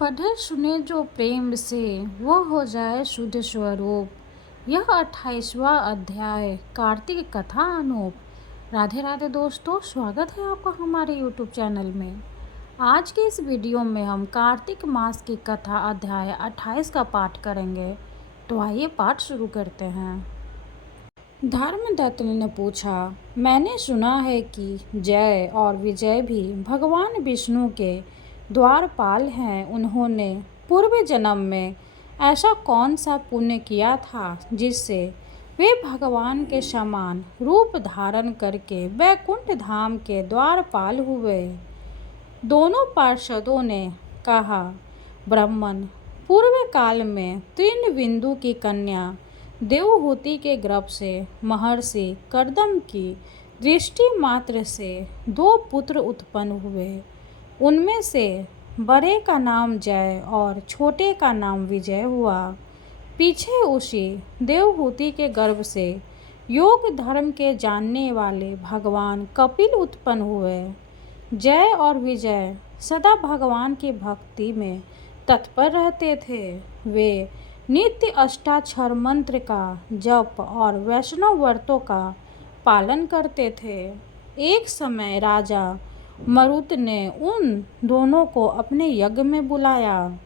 पढ़े सुने जो प्रेम से वो हो जाए शुद्ध स्वरूप। यह 28वां अध्याय कार्तिक कथा अनूप। राधे राधे दोस्तों, स्वागत है आपका हमारे यूट्यूब चैनल में। आज के इस वीडियो में हम कार्तिक मास की कथा अध्याय 28 का पाठ करेंगे। तो आइए पाठ शुरू करते हैं। धर्मदत्त ने पूछा, मैंने सुना है कि जय और विजय भी भगवान विष्णु के द्वारपाल हैं। उन्होंने पूर्व जन्म में ऐसा कौन सा पुण्य किया था जिससे वे भगवान के समान रूप धारण करके वैकुंठ धाम के द्वारपाल हुए। दोनों पार्षदों ने कहा, ब्राह्मण पूर्व काल में तृणबिंदु की कन्या देवहूति के गर्भ से महर्षि कर्दम की दृष्टि मात्र से 2 पुत्र उत्पन्न हुए। उनमें से बड़े का नाम जय और छोटे का नाम विजय हुआ। पीछे उसी देवहूति के गर्भ से योग धर्म के जानने वाले भगवान कपिल उत्पन्न हुए। जय और विजय सदा भगवान की भक्ति में तत्पर रहते थे। वे नित्य अष्टाक्षर मंत्र का जप और वैष्णव व्रतों का पालन करते थे। एक समय राजा मरुत ने उन दोनों को अपने यज्ञ में बुलाया।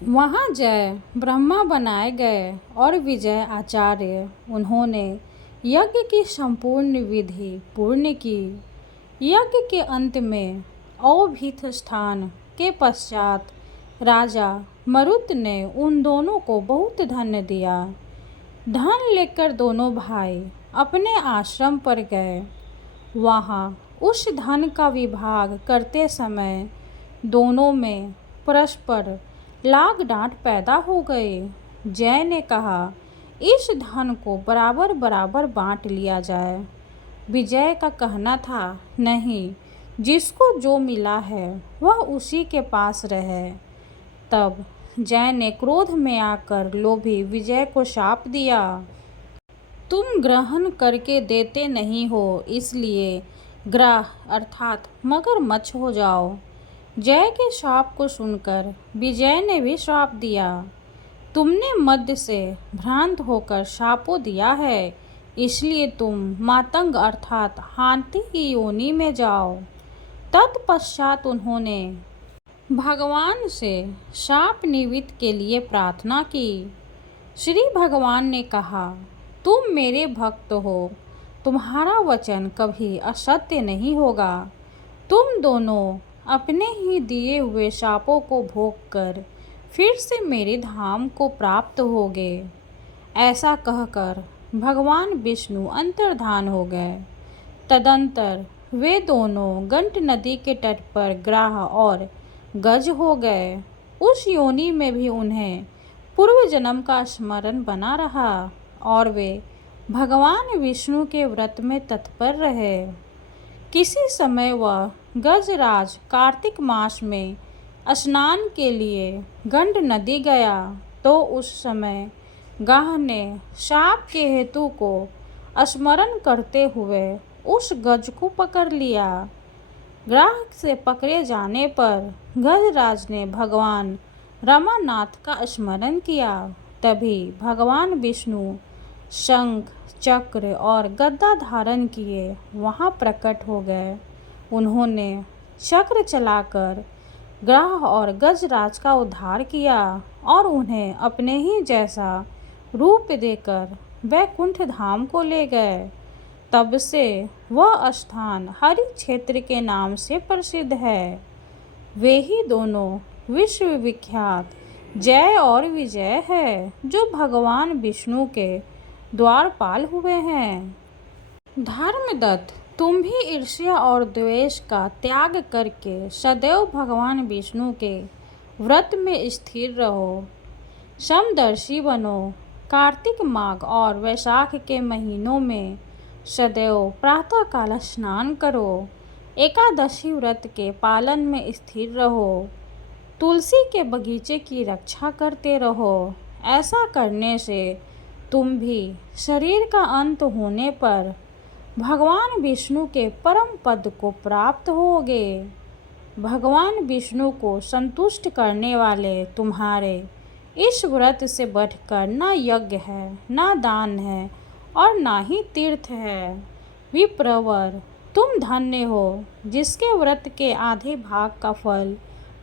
वहाँ जय ब्रह्मा बनाए गए और विजय आचार्य। उन्होंने यज्ञ की संपूर्ण विधि पूर्ण की। यज्ञ के अंत में अवभीत स्थान के पश्चात राजा मरुत ने उन दोनों को बहुत धन दिया। धन लेकर दोनों भाई अपने आश्रम पर गए। वहाँ उस धन का विभाग करते समय दोनों में परस्पर लाग डांट पैदा हो गई। जय ने कहा, इस धन को बराबर बराबर बांट लिया जाए। विजय का कहना था, नहीं, जिसको जो मिला है वह उसी के पास रहे। तब जय ने क्रोध में आकर लोभी विजय को शाप दिया, तुम ग्रहण करके देते नहीं हो, इसलिए ग्राह अर्थात मगरमच्छ हो जाओ। जय के शाप को सुनकर विजय ने भी शाप दिया, तुमने मद से भ्रांत होकर शापों दिया है, इसलिए तुम मातंग अर्थात हाथी की योनि में जाओ। तत्पश्चात उन्होंने भगवान से शाप निवृत्ति के लिए प्रार्थना की। श्री भगवान ने कहा, तुम मेरे भक्त हो, तुम्हारा वचन कभी असत्य नहीं होगा। तुम दोनों अपने ही दिए हुए शापों को भोग कर फिर से मेरे धाम को प्राप्त होगे। ऐसा कहकर भगवान विष्णु अंतर्धान हो गए। तदंतर वे दोनों गंट नदी के तट पर ग्राह और गज हो गए। उस योनि में भी उन्हें पूर्व जन्म का स्मरण बना रहा और वे भगवान विष्णु के व्रत में तत्पर रहे। किसी समय वह गजराज कार्तिक मास में स्नान के लिए गंड नदी गया तो उस समय गाह ने शाप के हेतु को स्मरण करते हुए उस गज को पकड़ लिया। ग्राह से पकड़े जाने पर गजराज ने भगवान रमानाथ का स्मरण किया। तभी भगवान विष्णु शंख चक्र और गदा धारण किए वहाँ प्रकट हो गए। उन्होंने चक्र चलाकर ग्राह और गजराज का उद्धार किया और उन्हें अपने ही जैसा रूप देकर वैकुंठ धाम को ले गए। तब से वह स्थान हरि क्षेत्र के नाम से प्रसिद्ध है। वे ही दोनों विश्वविख्यात जय और विजय है, जो भगवान विष्णु के द्वारपाल हुए हैं। धर्मदत्त, तुम भी ईर्ष्या और द्वेष का त्याग करके सदैव भगवान विष्णु के व्रत में स्थिर रहो। समदर्शी बनो। कार्तिक माघ और वैशाख के महीनों में सदैव प्रातःकाल स्नान करो। एकादशी व्रत के पालन में स्थिर रहो। तुलसी के बगीचे की रक्षा करते रहो। ऐसा करने से तुम भी शरीर का अंत होने पर भगवान विष्णु के परम पद को प्राप्त होगे। भगवान विष्णु को संतुष्ट करने वाले तुम्हारे इस व्रत से बढ़कर न यज्ञ है, न दान है और न ही तीर्थ है। विप्रवर, तुम धन्य हो जिसके व्रत के आधे भाग का फल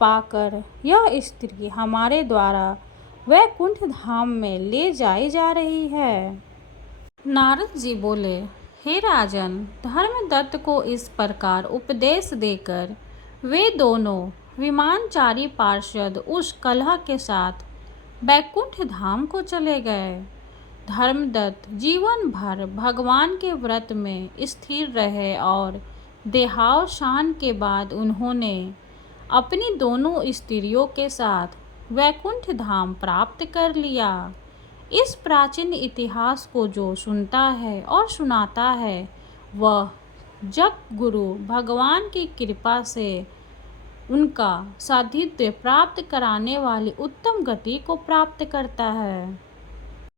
पाकर यह स्त्री हमारे द्वारा वैकुंठ धाम में ले जाई जा रही है। नारद जी बोले, हे राजन, धर्मदत्त को इस प्रकार उपदेश देकर वे दोनों विमानचारी पार्षद उस कलह के साथ वैकुंठ धाम को चले गए। धर्मदत्त जीवन भर भगवान के व्रत में स्थिर रहे और देहावसान के बाद उन्होंने अपनी दोनों स्त्रियों के साथ वैकुंठ धाम प्राप्त कर लिया। इस प्राचीन इतिहास को जो सुनता है और सुनाता है वह जग गुरु भगवान की कृपा से उनका साधिध्य प्राप्त कराने वाली उत्तम गति को प्राप्त करता है।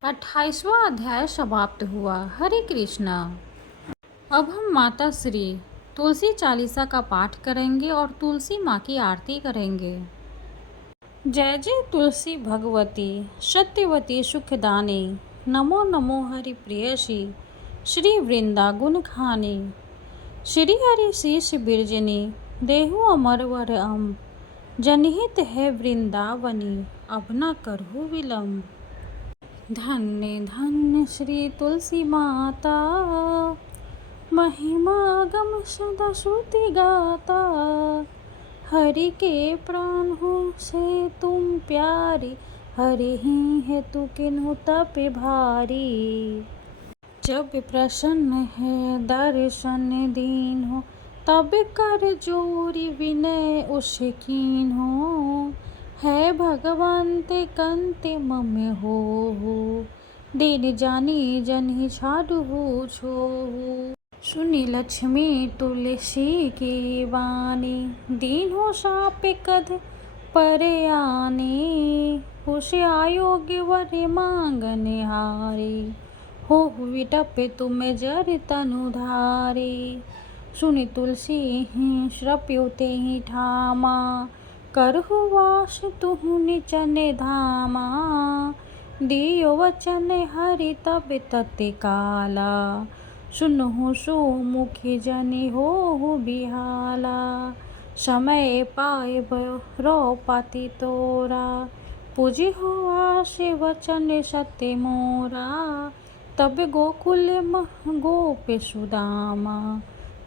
28वां अध्याय समाप्त हुआ। हरे कृष्णा। अब हम माता श्री तुलसी चालीसा का पाठ करेंगे और तुलसी माँ की आरती करेंगे। जय जय तुलसी भगवती सत्यवती सुखदानी, नमो नमो हरि प्रियसी श्री वृंदा गुण खानी। श्री हरि शीश बिरजनी देहु अमर वर अम्ब, जनहित है वृंदावनी अब न करहु विलम्ब। धन्य धन्य श्री तुलसी माता, महिमा गम सदा श्रुति गाता। हरि के प्राण हो से तुम प्यारी, हरि ही है तू किन्हु तप भारी। जब प्रसन्न है दर्शन दीन हो, तब कर जोरी विनय उस कीन हो। है भगवंत कंते मम हो, दीन जानी जन ही छाडु छो। सुनी लक्ष्मी तुलसी की वाणी, दीन हो साप कद पर आने। होश आयोग्य वर मांगने हारे, हो विटप तुम जर तनुधारी। सुनि तुलसी ही श्रप्युते ही ठामा, करहु वास तुहु निचन धामा। दियो वचन हरि तब तत्काला, सुनहु सुमुखी जनि होहु बिहाला। समय पाए रो पाति तोरा, पूजी हो आशे वचन सत्य मोरा। तब गोकुल मह गोप सुदामा,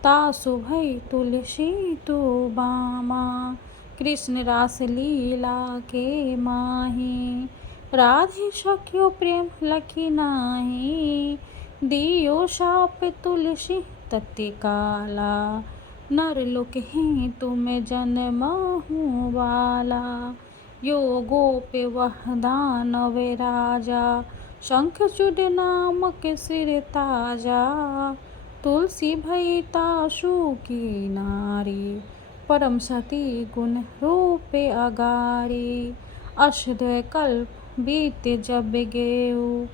तासु भई तुलसी तु बामा। कृष्ण रास लीला के माही, राधे सख्यो प्रेम लखी नाही। दियो शाप तुलसी तत्काला, नर लोक ही तुम जन्महु वाला। यो गोप वह दानव राजा, शंख चूड़ नामक सिर ताजा। तुलसी भई तासु की नारी, परम सती गुण रूप अगारी। अष्टदय कल्प बीत जब गेऊ,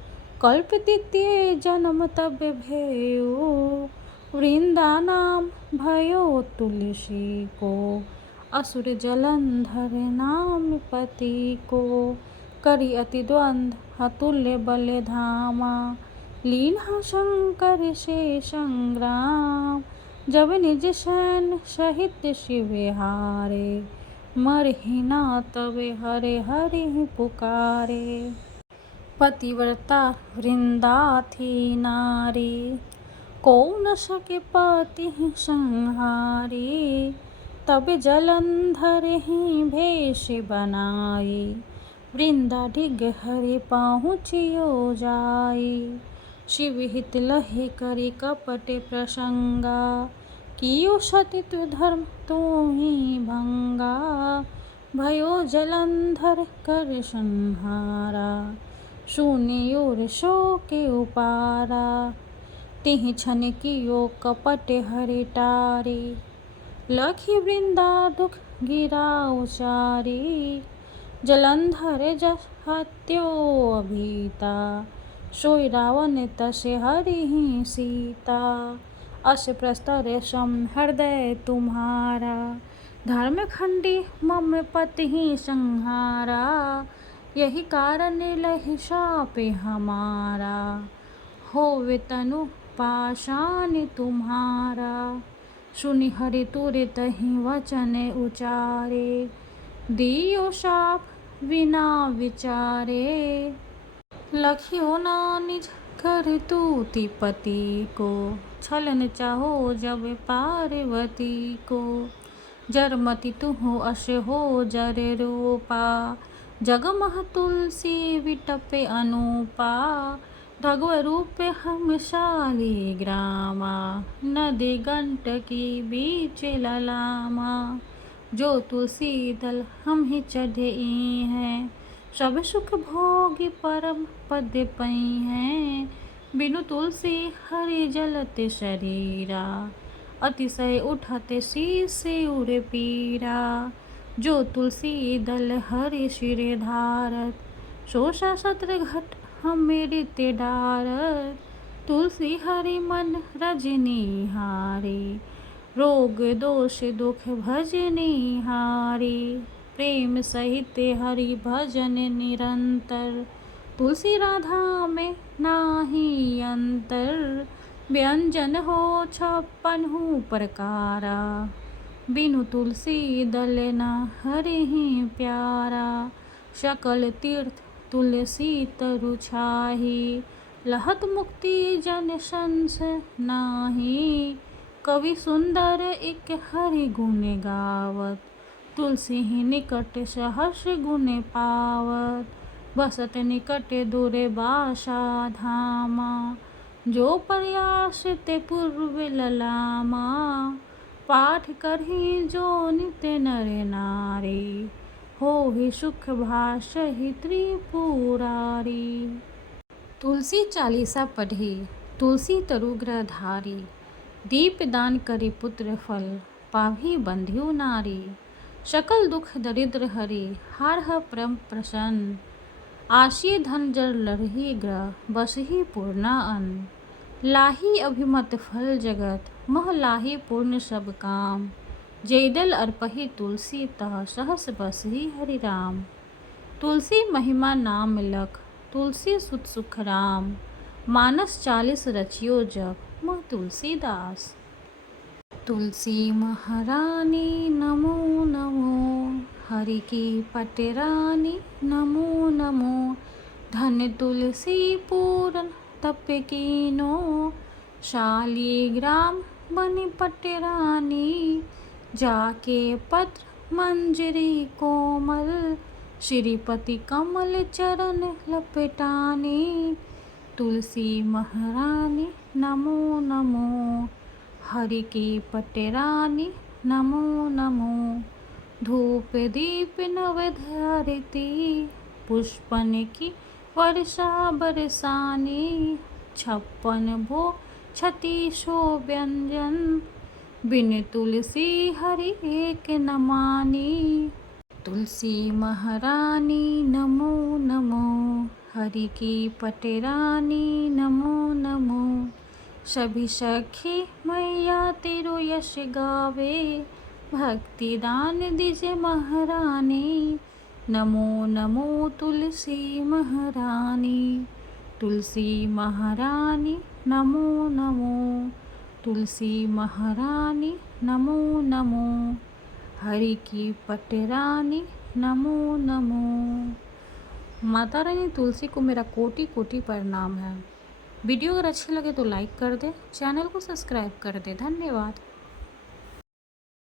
कल्प द्वितीय जन्म तब भेऊ। वृंदा नाम भयो तुलसी को, असुर जलंधर नाम पति को। करी अति द्वंद्व अतुल्य बल धामा, लीन्हा शंकर से संग्राम। जब निज सैन्य सहित शिव हारे, मरहि ना तब हरे हरि पुकारे। पतिव्रता वृंदा थी नारी, को न सके पति संहारी। तब जलंधर ही भेष बनाई, वृंदा डिग हरि पहुँचियो जाई। शिव हित लहे करी कपट प्रसंगा, कियो सती तु धर्म तू ही भंगा। भयो जलंधर कर संहारा, सुनि और शोके उपारा। तिहि छन कियो कपट हरि टारी, लखी वृंदा दुख गिरा उचारी। जलंधर जस हत्यो अभीता, सोई रावण तसे हरि ही सीता। अस प्रस्तर सम हृदय तुम्हारा, धर्म खंडी मम पति ही संहारा, यही कारण लहि शाप हमारा। होवे तनु पाषाण तुम्हारा, सुनि हरि तुरत ही वचन उचारे। दियो शाप बिना विचारे, लखियो ना निज कर तूति पति को। छलन चाहो जब पार्वती को, जरमति तुहु अस हो जर रूपा। जगमह तुलसी विटपे अनुपा, भगव रूप हम शालिग्रामा। नदी गंडकी बीच ललामा, जो तुलसी दल हम ही चढ़े हैं। सब सुख भोगी परम पद पई हैं, बिनु तुलसी हरि जलते शरीरा। अतिशय उठते शीस उर पीरा, जो तुलसी दल हरि सिर धारत। शोषा सत्र घट अमृत डारत, तुलसी हरि मन रजनी हारी। रोग दोष दुख भजनी हारी, प्रेम सहित हरि भजन निरंतर। तुलसी राधा में नाही अंतर, व्यंजन हो 56 प्रकारा। बिनु तुलसी दल न हरि ही प्यारा। सकल तीर्थ तुलसी तरु छाही, लहत मुक्ति जन संस नाही। कवि सुंदर एक हरि गुण गावत, तुलसी ही निकट सहस गुण पावत। बसत निकट दूर बासा धामा, जो प्रयास ते पूर्व ललामा। पाठ करही जो नित्य नर नारी, हो ही सुख भाषहि त्रिपुरारी। तुलसी चालीसा पढ़ी, तुलसी तरु ग्रह धारी। दीप दान करी पुत्र फल, पाभी बंधियो नारी। सकल दुख दरिद्र हरि, हारह परम प्रसन्न। आशी धन जर लरही ग्रह, बसही पूर्णा अन्न। लाही अभिमत फल जगत, मह लाही पूर्ण सब काम। जयदल अर्पहि तुलसी तह, सहस बसहि हरि राम। तुलसी महिमा नाम लख, तुलसी सुत सुख राम। मानस 40 रचियो जप, मह तुलसीदास। तुलसी महारानी नमो नमो, हरि की पटरानी नमो नमो। धन तुलसी पूरन तप कीनो, शालिग्राम बनि पटरानी। जाके पत्र मंजरी कोमल, श्रीपति कमल चरण लपेटानी। तुलसी महारानी नमो नमो, हरि की पटरानी नमो नमो। धूप दीप नवध आरती, पुष्पन की वर्षा बरसानी। 56 भो छति सो व्यंजन, बिन तुलसी हरि एक न मानी। तुलसी महारानी नमो नमो, हरि की पटरानी नमो नमो। सभी सखी मैया तेरो यश गावे, भक्ति दान दीजे महारानी। नमो नमो तुलसी महारानी, तुलसी महारानी नमो नमो। तुलसी महारानी नमो नमो, हरि की पटरानी नमो नमो। माता रानी तुलसी को मेरा कोटि कोटि प्रणाम है। वीडियो अगर अच्छी लगे तो लाइक कर दे, चैनल को सब्सक्राइब कर दे। धन्यवाद।